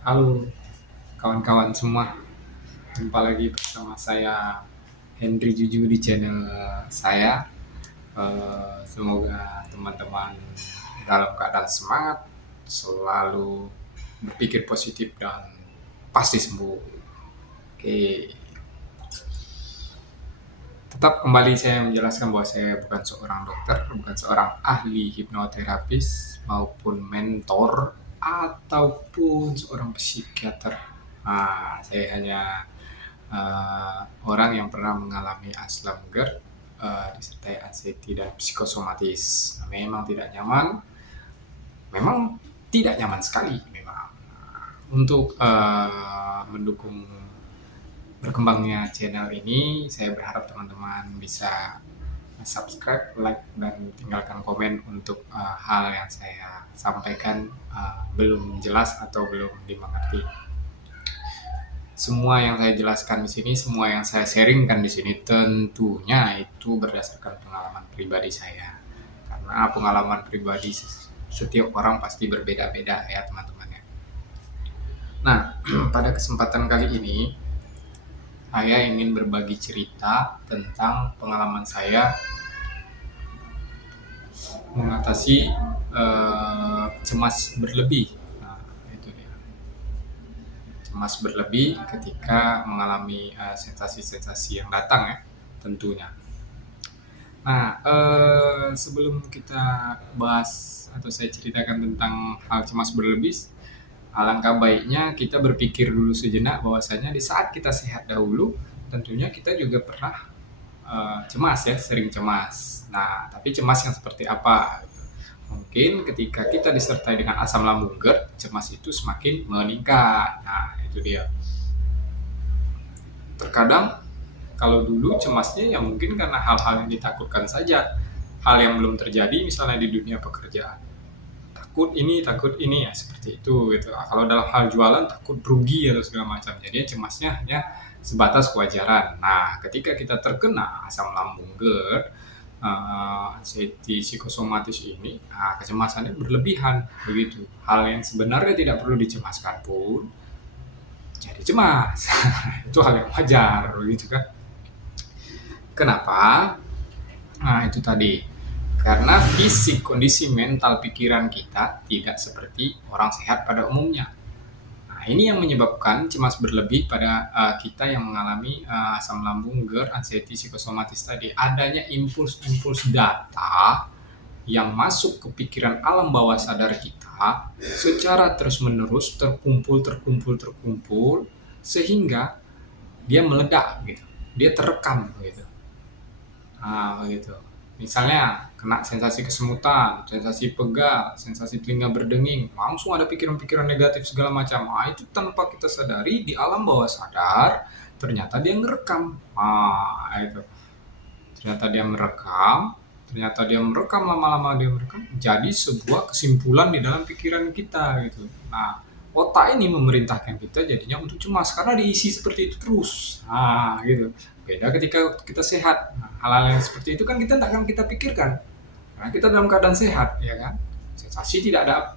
Halo kawan-kawan semua, jumpa lagi bersama saya Henry Juju di channel saya. Semoga teman-teman dalam keadaan semangat, selalu berpikir positif dan pasti sembuh. Oke, tetap kembali saya menjelaskan bahwa saya bukan seorang dokter, bukan seorang ahli hipnoterapis maupun mentor ataupun seorang psikiater. Saya hanya orang yang pernah mengalami asam GERD disertai anxiety dan psikosomatis. Memang tidak nyaman, memang tidak nyaman sekali memang. Untuk mendukung berkembangnya channel ini, saya berharap teman-teman bisa subscribe, like, dan tinggalkan komen untuk hal yang saya sampaikan belum jelas atau belum dimengerti. Semua yang saya jelaskan di sini, semua yang saya sharingkan di sini tentunya itu berdasarkan pengalaman pribadi saya. Karena pengalaman pribadi setiap orang pasti berbeda-beda ya teman-teman ya. Nah, pada kesempatan kali ini saya ingin berbagi cerita tentang pengalaman saya mengatasi cemas berlebih. Nah, itu dia. Cemas berlebih ketika mengalami sensasi-sensasi yang datang ya, tentunya. Nah, sebelum kita bahas atau saya ceritakan tentang hal cemas berlebih, alangkah baiknya kita berpikir dulu sejenak bahwasanya di saat kita sehat dahulu, tentunya kita juga pernah cemas ya, sering cemas. Nah, tapi cemas yang seperti apa? Mungkin ketika kita disertai dengan asam lambung GERD, cemas itu semakin meningkat. Nah, itu dia. Terkadang kalau dulu cemasnya ya mungkin karena hal-hal yang ditakutkan saja, hal yang belum terjadi misalnya di dunia pekerjaan. Takut ini ya seperti itu gitu. Kalau dalam hal jualan takut rugi atau segala macam. Jadi cemasnya hanya sebatas kewajaran. Nah, ketika kita terkena asam lambung GERD, anxiety psikosomatis ini, kecemasannya berlebihan begitu. Hal yang sebenarnya tidak perlu dicemaskan pun jadi cemas. Itu hal yang wajar begitu kan. Kenapa? Nah, itu tadi. Karena fisik, kondisi mental pikiran kita tidak seperti orang sehat pada umumnya. Nah, ini yang menyebabkan cemas berlebih pada kita yang mengalami asam lambung, GERD, anxiety, psikosomatis tadi. Adanya impuls-impuls data yang masuk ke pikiran alam bawah sadar kita secara terus-menerus terkumpul, sehingga dia meledak gitu. Dia terekam gitu. Gitu. Misalnya kena sensasi kesemutan, sensasi pegal, sensasi telinga berdenging, langsung ada pikiran-pikiran negatif segala macam. Itu tanpa kita sadari di alam bawah sadar ternyata dia ngerekam. Itu. Ternyata dia merekam lama-lama dia merekam jadi sebuah kesimpulan di dalam pikiran kita gitu. Nah, otak ini memerintahkan kita jadinya untuk cemas karena diisi seperti itu terus. Gitu. Beda ketika kita sehat. Hal-hal yang seperti itu kan kita tidak akan kita pikirkan karena kita dalam keadaan sehat, ya kan. Sensasi tidak ada,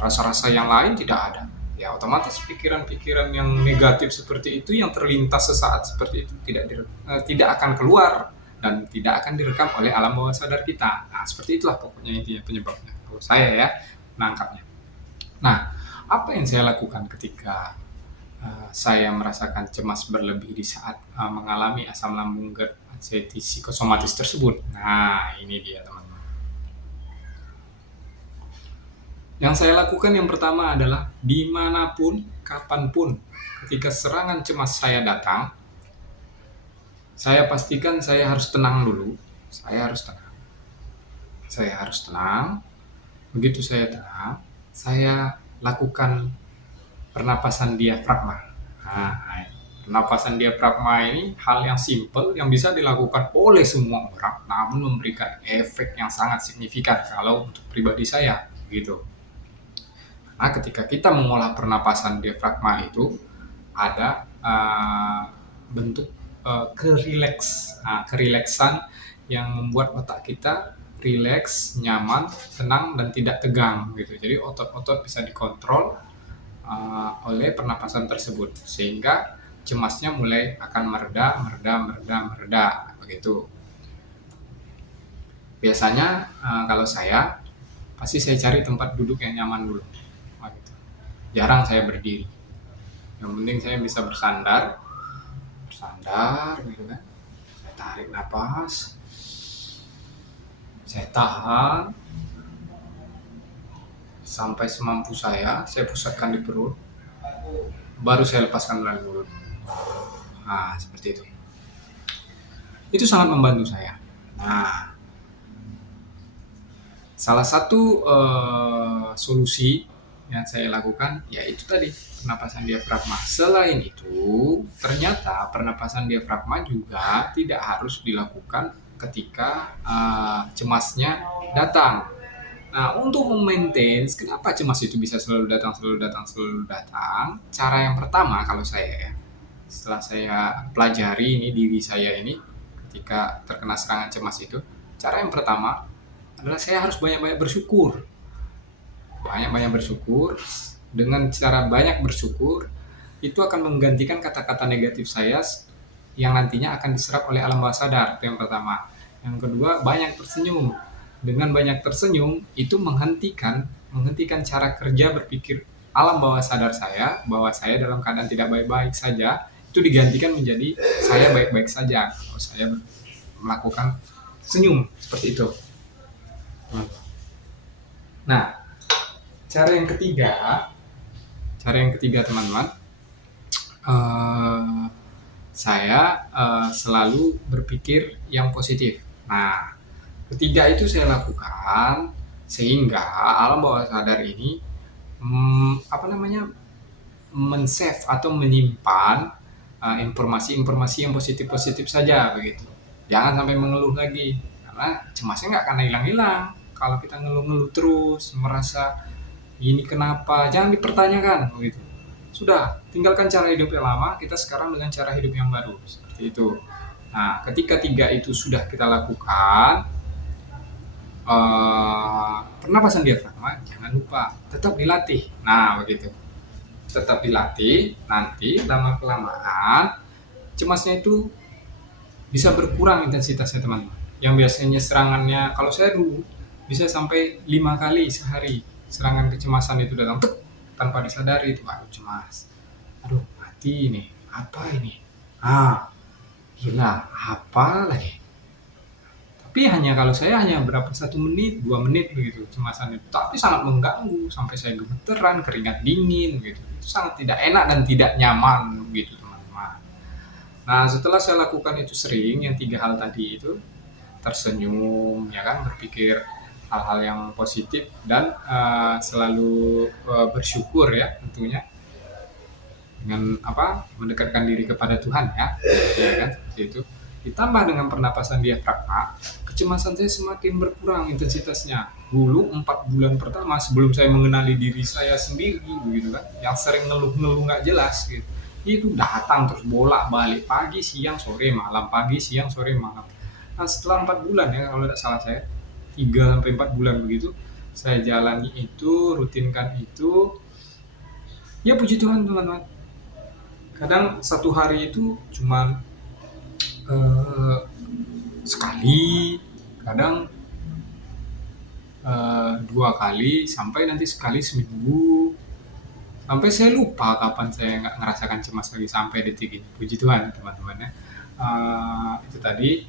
rasa-rasa yang lain tidak ada. Ya otomatis pikiran-pikiran yang negatif seperti itu yang terlintas sesaat seperti itu tidak akan keluar dan tidak akan direkam oleh alam bawah sadar kita. Nah, seperti itulah pokoknya intinya penyebabnya. Kalau saya ya menangkapnya. Nah, apa yang saya lakukan ketika saya merasakan cemas berlebih di saat mengalami asam lambung GERD anxiety psikosomatis tersebut. Nah, ini dia teman-teman. Yang saya lakukan yang pertama adalah dimanapun, kapanpun, ketika serangan cemas saya datang, saya pastikan saya harus tenang dulu. Saya harus tenang. Begitu saya tenang, saya lakukan pernapasan diafragma. Pernapasan diafragma ini hal yang simple yang bisa dilakukan oleh semua orang, namun memberikan efek yang sangat signifikan kalau untuk pribadi saya, gitu. Nah, ketika kita mengolah pernapasan diafragma itu ada bentuk kerileksan yang membuat otak kita rileks, nyaman, tenang, dan tidak tegang gitu. Jadi otot-otot bisa dikontrol, oleh pernapasan tersebut, sehingga cemasnya mulai akan mereda begitu. Biasanya kalau saya pasti saya cari tempat duduk yang nyaman dulu. Gitu. Jarang saya berdiri. Yang penting saya bisa bersandar gitu kan. Saya tarik nafas, saya tahan sampai semampu saya pusatkan di perut, baru saya lepaskan melalui mulut. Nah, seperti itu. Itu sangat membantu saya. Nah, salah satu solusi yang saya lakukan yaitu tadi pernapasan diafragma. Selain itu, ternyata pernapasan diafragma juga tidak harus dilakukan ketika cemasnya datang. Nah, untuk memaintain kenapa cemas itu bisa selalu datang. Cara yang pertama kalau saya setelah saya pelajari ini diri saya ini ketika terkena serangan cemas itu, cara yang pertama adalah saya harus banyak-banyak bersyukur. Banyak-banyak bersyukur. Dengan cara banyak bersyukur, itu akan menggantikan kata-kata negatif saya yang nantinya akan diserap oleh alam bawah sadar. Itu yang pertama. Yang kedua, banyak tersenyum. Dengan banyak tersenyum, itu menghentikan cara kerja berpikir alam bawah sadar saya, bahwa saya dalam keadaan tidak baik-baik saja, itu digantikan menjadi saya baik-baik saja kalau saya melakukan senyum seperti itu. Nah, cara yang ketiga teman-teman, saya selalu berpikir yang positif. Nah, ketiga itu saya lakukan sehingga alam bawah sadar ini men-save atau menyimpan informasi-informasi yang positif-positif saja begitu. Jangan sampai mengeluh lagi, karena cemasnya nggak akan hilang-hilang. Kalau kita ngeluh-ngeluh terus, merasa ini kenapa, jangan dipertanyakan begitu. Sudah, tinggalkan cara hidup yang lama, kita sekarang dengan cara hidup yang baru, seperti itu. Nah, ketika tiga itu sudah kita lakukan, pernapasan diafragma jangan lupa tetap dilatih. Nah, begitu. Tetap dilatih, nanti lama-kelamaan cemasnya itu bisa berkurang intensitasnya teman-teman. Yang biasanya serangannya, kalau saya dulu bisa sampai 5 kali sehari serangan kecemasan itu datang tanpa disadari, itu baru cemas. Aduh, mati ini, apa ini? Gila, apa lagi? Tapi kalau saya hanya berapa 1 menit, 2 menit begitu cemasan itu, tapi sangat mengganggu sampai saya gemeteran, keringat dingin gitu. Itu sangat tidak enak dan tidak nyaman gitu teman-teman. Nah, setelah saya lakukan itu sering, yang 3 hal tadi itu, tersenyum, ya kan, berpikir hal-hal yang positif dan selalu bersyukur ya tentunya, dengan mendekatkan diri kepada Tuhan ya kan, seperti itu. Ditambah dengan pernapasan diafragma, kecemasan saya semakin berkurang intensitasnya. Dulu 4 bulan pertama sebelum saya mengenali diri saya sendiri begitu kan, yang sering ngeluh-ngeluh nggak jelas gitu, itu datang terus bolak-balik pagi siang sore malam, pagi siang sore malam. Nah, setelah 4 bulan ya kalau tidak salah saya, 3 sampai 4 bulan begitu saya jalani itu, rutinkan itu, ya puji Tuhan teman-teman. Kadang satu hari itu cuma sekali, kadang 2 kali, sampai nanti sekali seminggu, sampai saya lupa kapan saya nggak ngerasakan cemas lagi sampai detik ini. Puji Tuhan teman-teman ya. Itu tadi,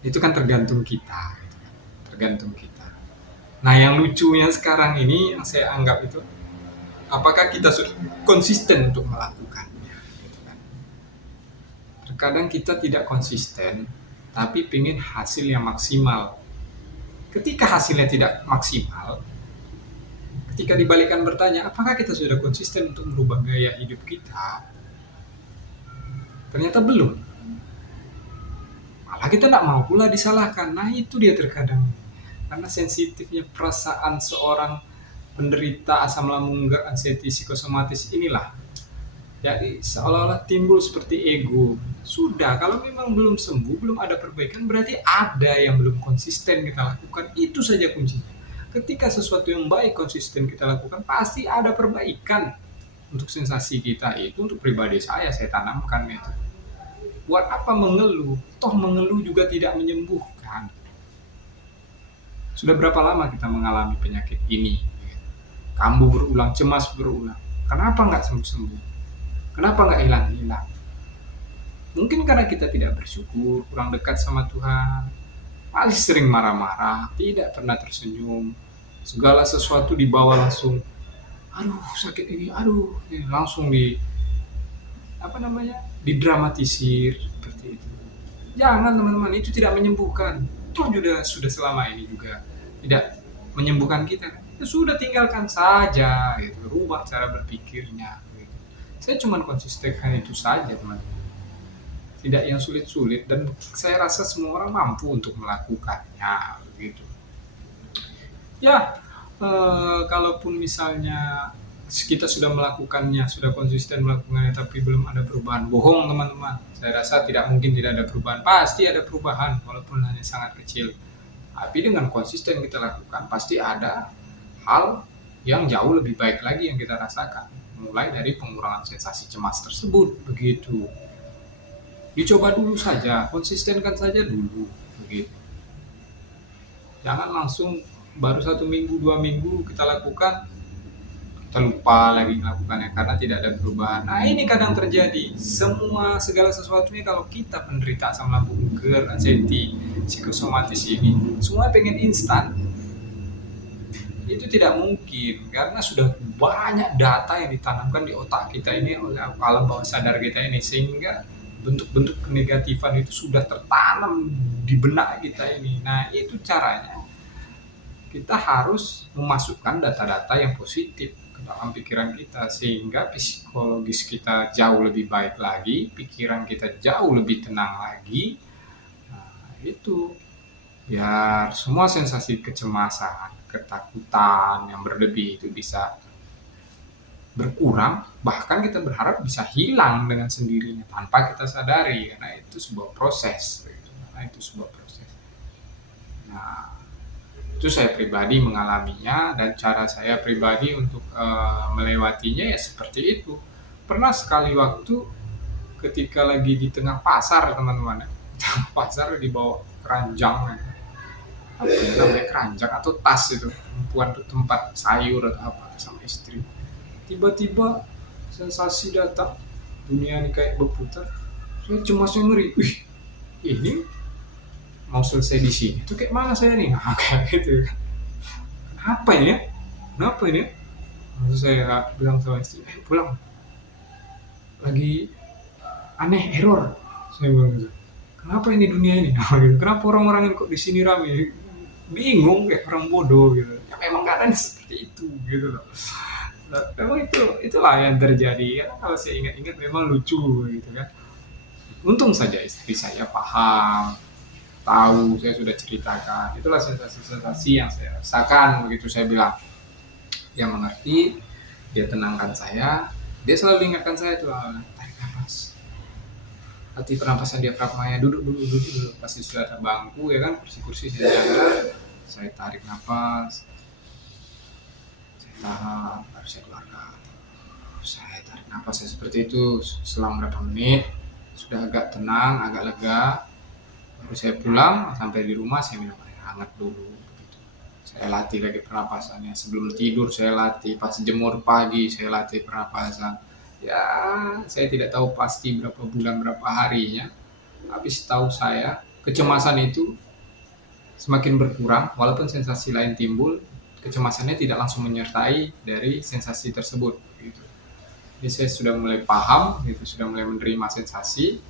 itu kan tergantung kita gitu kan. Tergantung kita. Nah, yang lucunya sekarang ini yang saya anggap itu, apakah kita sudah konsisten untuk melakukannya gitu kan. Terkadang kita tidak konsisten tapi pengen hasil yang maksimal. Ketika hasilnya tidak maksimal, ketika dibalikan bertanya, apakah kita sudah konsisten untuk merubah gaya hidup kita? Ternyata belum. Malah kita tidak mau pula disalahkan. Nah, itu dia terkadang. Karena sensitifnya perasaan seorang penderita asam lambung gak anxiety psikosomatis inilah. Jadi seolah-olah timbul seperti ego. Sudah, kalau memang belum sembuh, belum ada perbaikan, berarti ada yang belum konsisten kita lakukan. Itu saja kuncinya. ketika sesuatu yang baik konsisten kita lakukan, pasti ada perbaikan. Untuk sensasi kita itu, untuk pribadi saya tanamkan itu. Buat apa mengeluh? Toh mengeluh juga tidak menyembuhkan. Sudah berapa lama kita mengalami penyakit ini? Kambuh berulang, cemas berulang. Kenapa nggak sembuh-sembuh? Kenapa nggak hilang-hilang? Mungkin karena kita tidak bersyukur, kurang dekat sama Tuhan, masih sering marah-marah, tidak pernah tersenyum. Segala sesuatu dibawa langsung, aduh sakit ini, aduh, langsung didramatisir seperti itu. Jangan teman-teman, itu tidak menyembuhkan. Toh sudah selama ini juga tidak menyembuhkan kita. Ya sudah, tinggalkan saja, gitu. Rubah cara berpikirnya. Gitu. Saya cuma konsistenkan itu saja, teman-teman. Tidak yang sulit-sulit, dan saya rasa semua orang mampu untuk melakukannya, begitu. Ya, kalaupun misalnya kita sudah melakukannya, sudah konsisten melakukannya, tapi belum ada perubahan, bohong teman-teman. Saya rasa tidak mungkin tidak ada perubahan, pasti ada perubahan, walaupun hanya sangat kecil. Tapi dengan konsisten kita lakukan, pasti ada hal yang jauh lebih baik lagi yang kita rasakan. Mulai dari pengurangan sensasi cemas tersebut, begitu. Dicoba dulu saja, konsistenkan saja dulu, begitu. Jangan langsung baru 1 minggu, 2 minggu kita lakukan, kita lupa lagi melakukannya karena tidak ada perubahan. Nah, ini kadang terjadi. Segala sesuatunya, kalau kita penderita asam lambung, GERD, anxiety, psikosomatis ini, semua pengen instan. Itu tidak mungkin, karena sudah banyak data yang ditanamkan di otak kita ini oleh alam bawah sadar kita ini, sehingga bentuk-bentuk kenegatifan itu sudah tertanam di benak kita ini. Nah, itu caranya. Kita harus memasukkan data-data yang positif ke dalam pikiran kita, sehingga psikologis kita jauh lebih baik lagi, pikiran kita jauh lebih tenang lagi. Nah, itu biar semua sensasi kecemasan, ketakutan yang berlebih itu bisa berkurang, bahkan kita berharap bisa hilang dengan sendirinya tanpa kita sadari, karena itu sebuah proses. Nah, itu saya pribadi mengalaminya, dan cara saya pribadi untuk melewatinya ya seperti itu. Pernah sekali waktu ketika lagi di tengah pasar, teman-teman, pasar di bawah keranjang, apa ya namanya, keranjang atau tas itu, tempat sayur atau apa, sama istri. Tiba-tiba sensasi datang, dunia ini kayak berputar. Saya cemasnya ngeri. Wih, ini mau selesai di sini tuh kayak mana saya nih? Nah, kayak gitu. Kenapa ini? Lalu saya bilang sama istri, pulang. Lagi aneh, error. Saya bilang gitu. Kenapa ini dunia ini? Nah, gitu. Kenapa orang-orang yang kok di sini rame? Bingung, kayak orang bodoh gitu. Ya, memang keadaan seperti itu gitu loh. Memang itulah yang terjadi ya. Kalau saya ingat-ingat memang lucu gitu kan. Untung saja istri saya paham, tahu saya sudah ceritakan. Itulah sensasi-sensasi yang saya rasakan, begitu. Saya bilang, dia mengerti, dia tenangkan saya, dia selalu ingatkan saya itu, tarik nafas, latih pernapasan diafragma, duduk dulu. Pasti sudah ada bangku ya kan, kursi saya jaga, saya tarik nafas, saya tahan, baru saya keluarkan. Saya tarik nafas saya seperti itu selang berapa menit, sudah agak tenang, agak lega. Baru saya pulang, sampai di rumah saya minum air hangat dulu. Begitu. Saya latih lagi pernapasannya. Sebelum tidur saya latih, pas jemur pagi saya latih pernapasan. Ya, saya tidak tahu pasti berapa bulan, berapa harinya. Tapi setahu saya, kecemasan itu semakin berkurang, walaupun sensasi lain timbul, kecemasannya tidak langsung menyertai dari sensasi tersebut. Gitu. Jadi saya sudah mulai paham, gitu, sudah mulai menerima sensasi.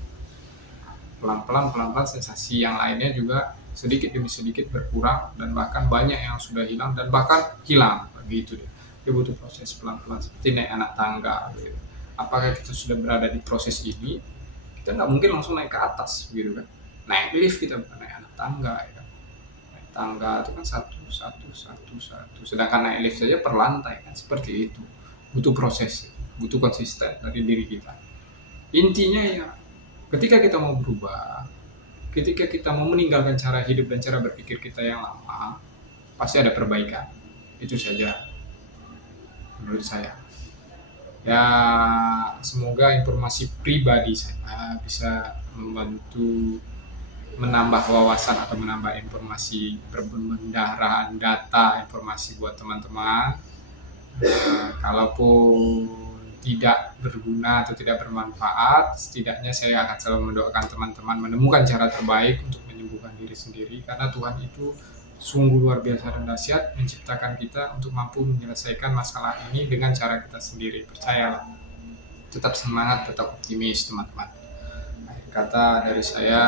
Pelan-pelan sensasi yang lainnya juga sedikit demi sedikit berkurang, dan bahkan banyak yang sudah hilang, dan bahkan hilang, begitu deh. Dia butuh proses pelan-pelan, seperti naik anak tangga, gitu. Apakah kita sudah berada di proses ini, kita nggak mungkin langsung naik ke atas, gitu kan. Naik lift kita bukan naik anak tangga, ya kan. Naik tangga itu kan satu, sedangkan naik lift saja per lantai kan, seperti itu. Butuh proses, butuh konsisten dari diri kita. Intinya ya, ketika kita mau berubah, ketika kita mau meninggalkan cara hidup dan cara berpikir kita yang lama, pasti ada perbaikan. Itu saja menurut saya. Ya, semoga informasi pribadi saya bisa membantu menambah wawasan atau menambah informasi perbendaharaan data informasi buat teman-teman. Kalaupun tidak berguna atau tidak bermanfaat, setidaknya saya akan selalu mendoakan teman-teman menemukan cara terbaik untuk menyembuhkan diri sendiri, karena Tuhan itu sungguh luar biasa dan dahsyat menciptakan kita untuk mampu menyelesaikan masalah ini dengan cara kita sendiri. Percayalah, tetap semangat, tetap optimis teman-teman. Akhir kata dari saya,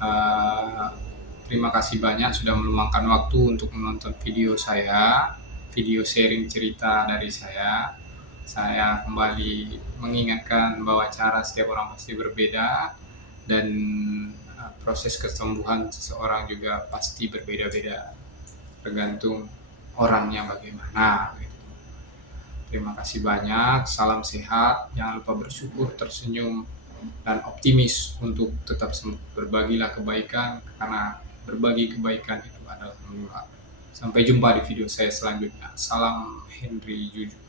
uh, terima kasih banyak sudah meluangkan waktu untuk menonton video saya, video sharing cerita dari saya. Saya kembali mengingatkan bahwa cara setiap orang pasti berbeda, dan proses kesembuhan seseorang juga pasti berbeda-beda, tergantung orangnya bagaimana. Terima kasih banyak, salam sehat, jangan lupa bersyukur, tersenyum, dan optimis untuk tetap berbagilah kebaikan, karena berbagi kebaikan itu adalah menular. Sampai jumpa di video saya selanjutnya. Salam Henry Juju.